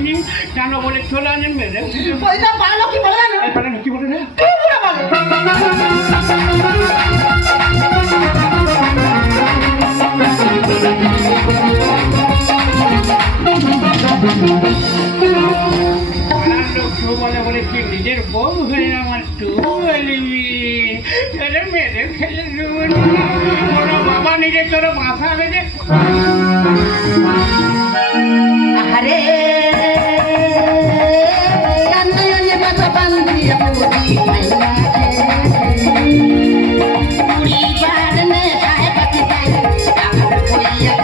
আনিনি কেন বলে চলে আনেন মেরে ওইটা পালো কি বলে না কি বলে না তুই পুরো বলে বলে বলে কি নিজের বউ হয়ে আমার টু বলবি মেরে ফেলে তোর বাবা নিজে তোর মাথা বেঁধে আরে কান্নায় মাথা বান্ধিয়া পুরি পুরি বারনে যায় পাতি যায় আমার পুরিয়া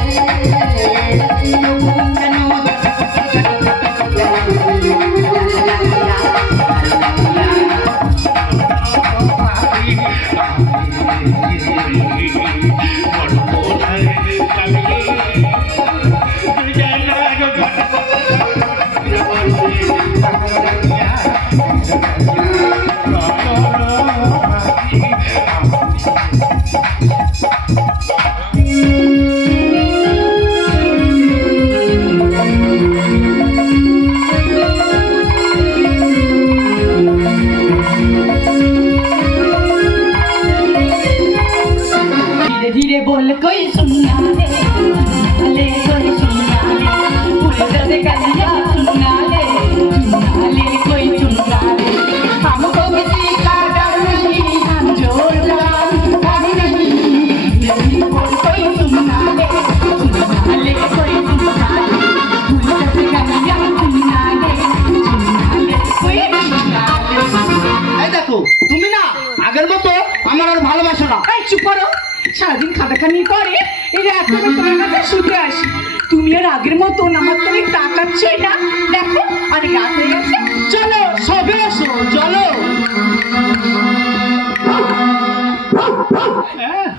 धीरे बोल कोई सुनना ले कोई सुनना ले पूरे दर्द का दिया सुनना ले कोई सुनना ले हमको किसी का डर नहीं हम जोरदार कभी नहीं धीरे बोल कोई सुनना ले कोई सुनना ले पूरे दर्द का दिया सुनना ले कोई सुनना ले এই দেখো তুমি না আগের মতো আমার আর ভালোবাসো না এই চুপ করো সারাদিন খাটাখানি করে এরা এখন তোমার কাছে শুতে আসি তুমি আর আগের মতন আমার তুমি তাকাচ্ছই না দেখো অনেক রাত হয়ে গেছে চলো সবে এসো চলো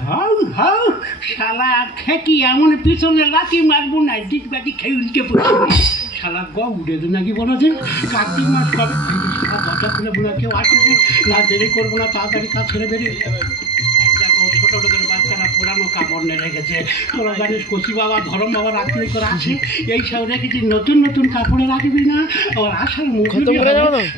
হাউ হাউ শালা খেকি এমন পিছনে লাথি মারবো না দিক বাদি খেয়ে উল্টে পড়বে শালা গ উড়ে তো নাকি বলো যে কার্তিক মাস কবে দরজা খুলে বলে কেউ আসবে না দেরি করবো না তাড়াতাড়ি কাজ ছেড়ে বেরিয়ে যাবে দেখো ছোট লোকের বাচ্চারা পুরানো কাপড় নিয়ে রেখেছে তোরা জানিস কচি বাবা ধরম বাবা রাত্রি করে আসে এই সব রেখেছি নতুন নতুন কাপড়ে রাখবি না আবার আসার মজুরি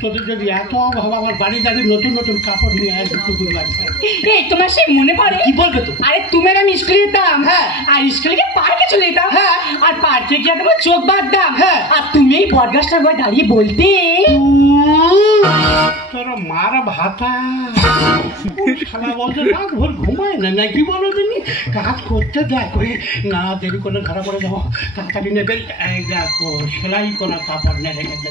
তোদের যদি এত অভাব আমার বাড়ি যাবি নতুন নতুন কাপড় নিয়ে আসবে কুকুর বাচ্চা এই তোমার সেই মনে পড়ে কি বলবে তো আরে তুমি আর আমি স্কুলে যেতাম হ্যাঁ আর স্কুলে গিয়ে পার্কে চলে যেতাম হ্যাঁ আর পার্কে গিয়ে তোমার চোখ বাঁধতাম হ্যাঁ আর তুমি এই বটগাছটার ঘরে দাঁড়িয়ে বলতে তোর মার ভাতা শালা বলতে রাত ভোর ঘুমায় না নাকি বলো তুমি কাজ করতে দেখো না দেরি করে ধরা পড়ে যাবো তাড়াতাড়ি নেবে এই দেখো সেলাই করা কাপড় নিয়ে রেখেছে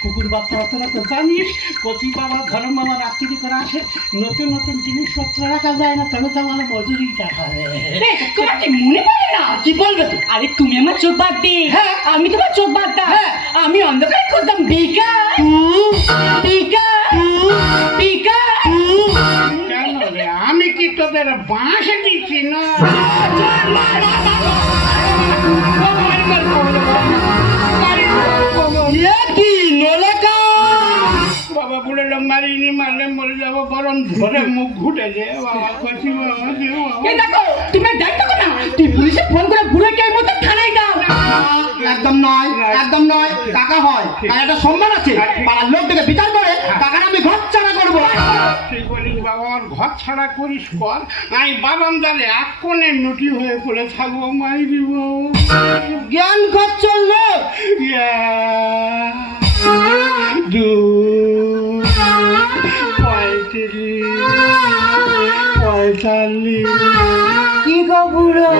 কুকুর বাচ্চা বাচ্চারা তো জানিস কচি বাবা ধরম বাবা রাত্রি করে আসে নতুন নতুন জিনিসপত্র রাখা যায় না তবে তো আমার মজুরিটা হয় তোমার কি মনে পড়ে না কি বলবে তো আরে তুমি আমার চোখ বাঁধতে হ্যাঁ আমি তোমার চোখ বাঁধতাম হ্যাঁ আমি অন্ধকারে খুঁজতাম বিকা বিকা বিকা কেন রে আমি কি তোদের বাঁশে দিচ্ছি না কি নলকা বাবা বলে মারিনি মারলে মরে যাবো বরং ধরে মুখ ঘুটে যে বাবা কচি বাবা এই দেখো তুমি দেখো না তুই পুলিশে ফোন করে ভুলে কে মতো থানায় দাও একদম নয় একদম নয় টাকা হয় আর একটা সম্মান আছে পাড়ার লোক থেকে বিচার করে টাকাটা আমি ঘর ছাড়া করবো তুই বলিস বাবা আমার ঘর ছাড়া করিস কর আমি বারান্দারে এক কোণে নুটি হয়ে পড়ে থাকবো মাই দিব জ্ঞান ঘর চললো দু 45 কি গো বুড়ো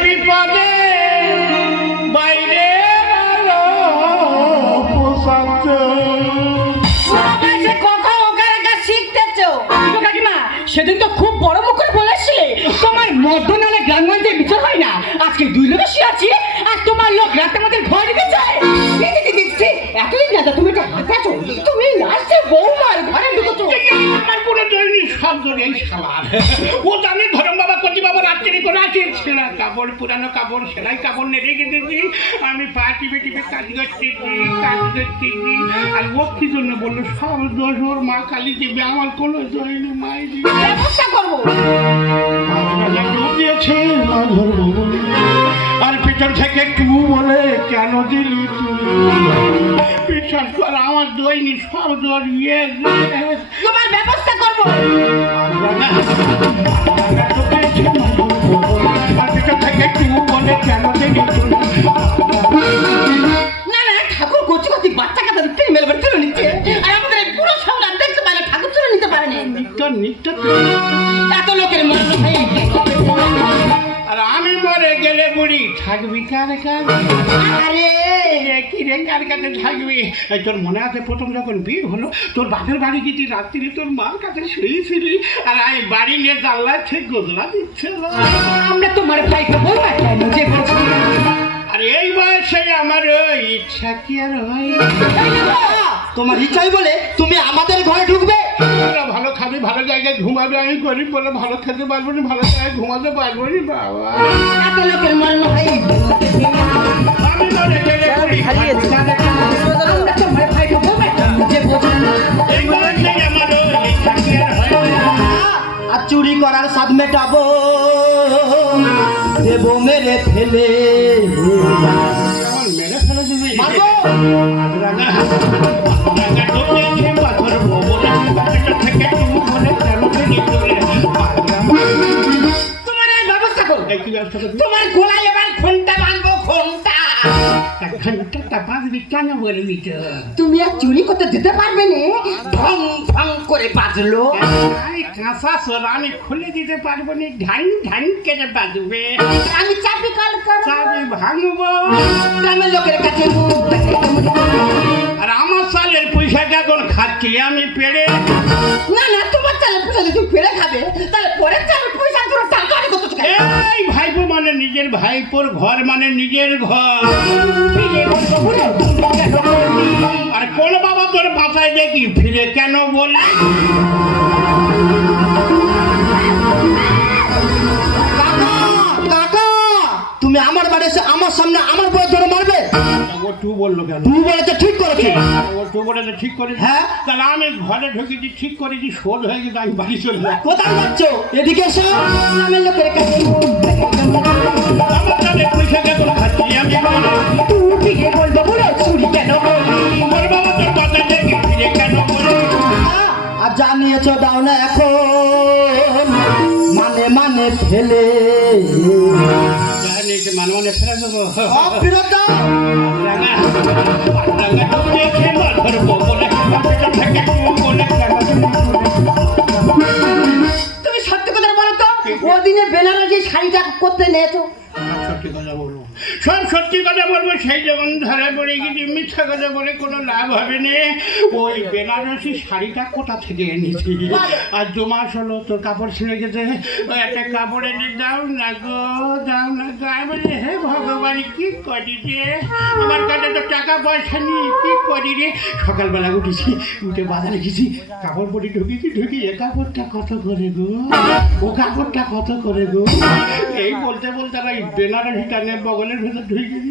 বিপদে বাইরে সেদিন তো খুব বড় মুখ করে বলেছিলে তোমার মর্দনালে গ্রামগঞ্জে বিচার হয় না আজকে দুই লোক আছি আর তোমার লোক রাতের মধ্যে ঘর দিতে চায় এতদিন দাদা তুমি একটা হাঁটাছো তুমি লাস্টে বৌমার ঘরে ঢুকেছো আমার পুরো দৈনিক সব ধরে এই শালার ও জানে ধরম বাবা কচি বাবা রাত্রি করে আসি সেরা কাপড় পুরানো কাপড় সেলাই কাপড় নেড়ে গেছি আমি পা টিপে টিপে কাজ করতেছি আর ও কি জন্য বললো সব দোষ ওর মা কালী দেবে আমার কোনো দোষ নেই মাই দিবে ব্যবস্থা করবো। দিয়েছে মা ধরবো বলে আর পেছন থেকে একটু বলে কেন দিলি তুই বিশ্বাস কর আমার দইনি সব দোষ ইয়ে তোমার ব্যবস্থা করবো। আর পেছন থেকে একটু বলে কেন দিলি তুই না না ঠাকুর করছে কত বাচ্চা কাছে তিন মেল বের তুলে নিচ্ছে আর আমাদের এই পুরো সংগ্রাম দেখতে পারে ঠাকুর তুলে নিতে পারে না। নিত্য এত লোকের মরণ হয়ে আর আমি মরে গেলে বুড়ি থাকবি কার কাছে আরে কি রে কার কাছে থাকবি এই তোর মনে আছে প্রথম যখন বিয়ে হলো তোর বাপের বাড়ি গেছি রাত্রি তোর মার কাছে শুয়েছিলি আর আমি বাড়ি নিয়ে জানলা থেকে গোজলা দিচ্ছিল আমরা তোমার ভাইকে বলবা কেন যে বলছি আর এই বয়সে আমার ওই ইচ্ছা কি আর হয় তোমার ইচ্ছাই বলে তুমি আমাদের ঘরে ঢুকবে? তোরা ভালো খাবি ভালো জায়গায় ঘুমাবে আমি গরিব বলে ভালো খেতে পারবো না ভালো জায়গায় ঘুমাতে পারবো না বাবা এত লোকের মরণ হয়ে আমি মরে গেলে বুড়ি থাকবি কার কাছে? আমরা তোমার ভাইকে বলবা কেন যে বলছি এই বয়সে আমার ওই ইচ্ছা কি আর হয় আর চুরি করার স্বাদ মেটাবো দেবো মেরে ফেলে আমার মেরে ফেলে দিবি মারবো। রাগা রাগা ডুবিয়েছে পাথর বলে বাচ্চাটা থেকে তুমি বলে কেন দিলি তোরে তোমার এই ব্যবস্থা করো। একটু ব্যবস্থা করবি তোমার গলায় এবার ঘন্টা বাঁধবো ঘন্টা। ঘন্টাটা বাঁধবি কেন বলবি তো তুমি আর চুরি করতে দিতে পারবে না ঢং ঢং করে বাজলো আমি কাঁচা সোরা আমি খুলে দিতে পারবো না ঢান ঢান কেটে বাঁধবে আমি চাবি কাল করবো চাবি ভাঙবো গ্রামের লোকের কাছে মুখ দেখাতে আর আমার সালের পয়সাটা এখন খাচ্ছি আমি পেড়ে না না তোমার চালের পয়সা যদি তুমি ফেলে খাবে তাহলে পরের চালের পয়সা তোমার টাকা করতে চাই এই ভাইপো মানে নিজের ভাইপোর ঘর মানে নিজের ঘর আর কোন বাবা তোর বাসায় দেখি ফিরে কেন বলে কাকা তুমি আমার বাড়ি এসে আমার সামনে আমার বই ধরে মারবে? ও টু বললো কেন তুই বলেছে ঠিক করেছি। ও টু বলে তো ঠিক করেছি হ্যাঁ। তাহলে আমি ঘরে ঢুকেছি ঠিক করেছি শোধ হয়ে গেছে আমি বাড়ি চলে যাই কোথায় যাচ্ছ? এদিকে এসো। গ্রামের লোকের কাছে মুখ দেখাতে আমার সালের পয়সাটা এখন খাচ্ছি আমি তুমি ফিরে বলবো বুড়ো চুরি কেন করলি মোর বাবা তোর বাসায় দেখি ফিরে কেন বলে আর জানিয়েছ দাও না এখন মানে মানে ফেলে মানে মানে ফেলে দেবো সব ফেরত দাও। রাঙা রাঙা ডুবিয়েছে মাথর বলে বাচ্চাটা থেকে তুমি বলে কেন তুমি সত্যি কথা বলো তো ওদিনে বেনারসি শাড়িটা করতে নিয়েছো সত্যি কথা বলবো সব সত্যি কথা বলবো সেই যখন ধরে পড়ে গেছি মিথ্যা কথা বলে কোনো লাভ হবে না ওই বেনারসি শাড়িটা কোথা থেকে এনেছি আর 2 মাস হলো তোর কাপড় ছিঁড়ে গেছে ওই একটা কাপড় এনে দাও না গো আমি বলি হে ভগবান কি করি রে আমার কাছে তো টাকা পয়সা নেই কি করি রে সকালবেলা উঠেছি উঠে বাজারে গেছি কাপড় পরি ঢুকি এ কাপড়টা কত করে গো ও কাপড়টা কত করে গো এই বলতে বলতে না বেনারসিটা নিয়ে বগলের ভেতর ঢুকে গেছি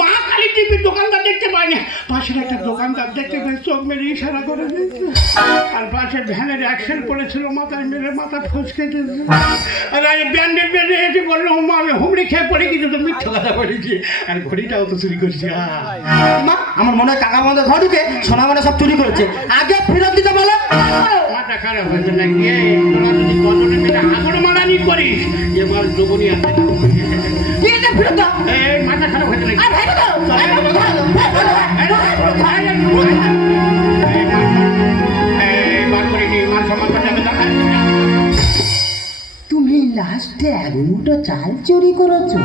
মা কালী টিভির দোকানদার দেখতে পাই না পাশের একটা দোকানদার দেখতে পাই চোখ মেরে ইশারা করে দিয়েছে আর পাশে ভ্যানের অ্যাক্সেল পড়েছিল মাথায় মেরে মাথা ফসকে দিয়েছে আর আমি ব্যান্ডেড বেঁধে এসে বললাম মা আমি হুমড়ি খেয়ে পড়ে গেছি তো মিথ্যা কথা বলেছি আর ঘড়িটাও তো চুরি করছি মা আমার মনে হয় কাকা আমাদের ঘর ঢুকে সোনা মানে সব চুরি করেছে আগে ফেরত দিতে বলো। মাথা খারাপ হয়েছে নাকি তোরা যদি কজনে মিলে আগর মারানি করিস যে মার যোগনী আছে কি এটা ফেরত দাও এই মাথা খারাপ হয়েছে নাকি আর ভাই দাও তুমি লাস্টে 1 মুঠো চাল চুরি করেছো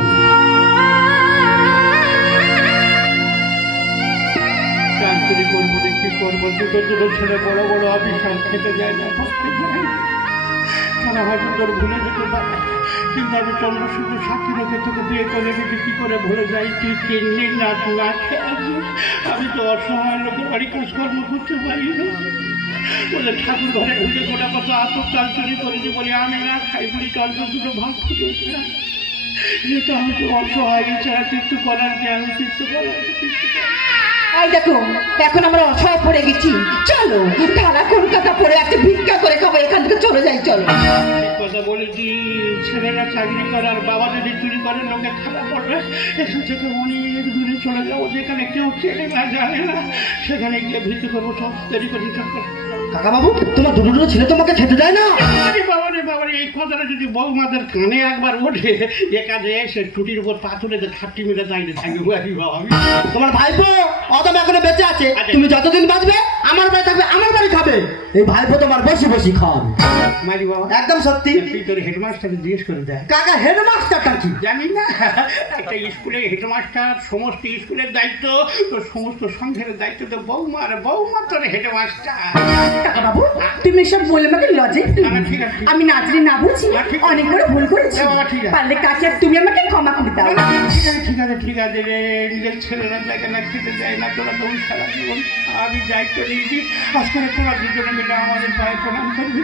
চাকরি করবো কি করবো দুটো ছেলে বড় বড় অফিসার খেতে যায় না তারা হয়তো তোর ভুলে যেতে পারে কিন্তু আমি চন্দ্রসূর্য সাক্ষী রেখে তোকে বিয়ে করে দিতে কি করে ভুলে যাই তুই 3 দিন রাত না খেয়ে আমি তো অসহায় লোকের বাড়ি কাজকর্ম করতে পারি না ওদের ঠাকুর ঘরে ঢুকে গোটা কত আতপ চাল চুরি করেছি বলে আমি না খাই বলি অল্প দুটো ভাগ খুঁজেছিলাম। এটা হয়তো অসহায় ছাড়া কিছু করার নেই, আমি কিছু করার কিছু এই দেখো এখন আমরা অসহায় পড়ে গেছি, চলো ঢালা কলকাতা পরে একটা ভিক্ষা করে খাবো, এখান থেকে চলে যাই চলো। কথা বলেছি, ছেলেরা চাকরি করার বাবা যদি চুরি করে লোকে খারাপ পড়বে, এখান থেকে অনেক দূরে চলে যাবো যেখানে কেউ চেনে না জানে না, সেখানে গিয়ে ভিক্ষা করবো। সব দেরি করে কাকা বাবু, তোমার দুটো দুটো ছেলে তোমাকে খেতে দেয় না? বাবারে বাবারে, এই কথাটা যদি বৌমাদের কানে একবার ওঠে, এ কাজে এসে টুটির উপর পা তুলে খাট্টি মেরে দাঁড়িয়ে থাকবে। বাবা, তোমার ভাইপো অদম এখনো বেঁচে আছে, তুমি যতদিন বাঁচবে আমার বাড়ি থাকবে, আমার বাড়ি খাবে। এই ভাইপো তোমার বসে বসে খাওয়াবে। মারি বাবা, একদম সত্যি। তুই তোর হেডমাস্টারকে জিজ্ঞেস করে দেয়। কাকা হেডমাস্টারটা কি? জানি না, একটা স্কুলের হেডমাস্টার, সমস্ত স্কুলের দায়িত্ব, তোর সমস্ত সংসারের দায়িত্ব তো বৌমার, বৌমা তোর হেডমাস্টার। টাকা বাবু তুমি এসব বলে আমাকে লজে, ঠিক আছে। আমি নাচলে না বুঝি অনেক বড় ভুল করেছি, পারলে কাছে তুমি আমাকে ক্ষমা করে দাও। ঠিক আছে ঠিক আছে রে, নিজের ছেলেরা দেখে না, খেতে দেয় না, তোরা তো সারা জীবন আমি দায়িত্ব নিয়েছি। আজকে তোরা দুজনে মিলে আমাদের পায়ে প্রণাম করবি,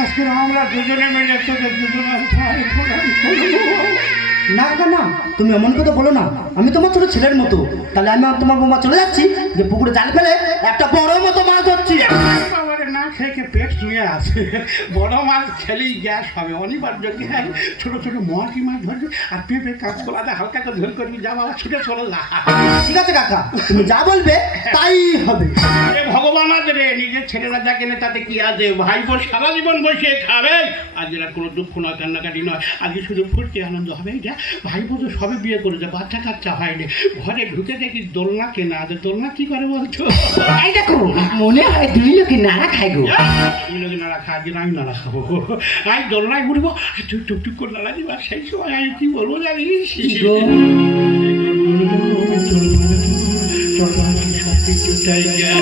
আজকে আমরা দুজনে মিলে তোদের দুজনের পায়ে প্রণাম করবো। না কাকা না, তুমি এমন কথা বলো না, আমি তোমার ছোট ছেলের মতো। তাহলে আমি আর তোমার বৌমা চলে যাচ্ছি, যে পুকুরে জাল ফেলে একটা বড় মতো মাছ ধরছি। বাবারে, না খেয়ে পেট শুয়ে আছে, বড় মাছ খেলেই গ্যাস হবে, অনিবার্য গ্যাস। ছোট ছোট মহাকি মাছ ধরবি আর পেঁপে কাঁচকলাতে হালকা করে ঝোল করবি, যা বাবা ছুটে চলে যা। ঠিক আছে কাকা, তুমি যা বলবে তাই হবে। এ ভগবান আছে রে, নিজের ছেলেরা যা কেনে তাতে কি আছে, ভাই বোন সারা জীবন বসে খাবে। আজ এরা কোনো দুঃখ নয়, কান্নাকাটি নয়, আজকে শুধু ফুর্তি আনন্দ হবে। এটা ভাই বোন তো সবে বিয়ে করেছে, বাচ্চা কাচ্চা হয়নি, ঘরে ঢুকে দেখি দোলনা কেনা আছে। দোলনা কি করে বলছো? এই দেখো মনে হয় দুই লোকে নাড়া খাই গো। তুমি লোকে নাড়া খা, আজকে আমি নাড়া খাবো। আমি দোলনায় ঘুরবো আর তুই টুকটুক করে নাড়া দিবা, সেই সময় আমি কি বলবো জানিস? সব কিছু চাই যায়।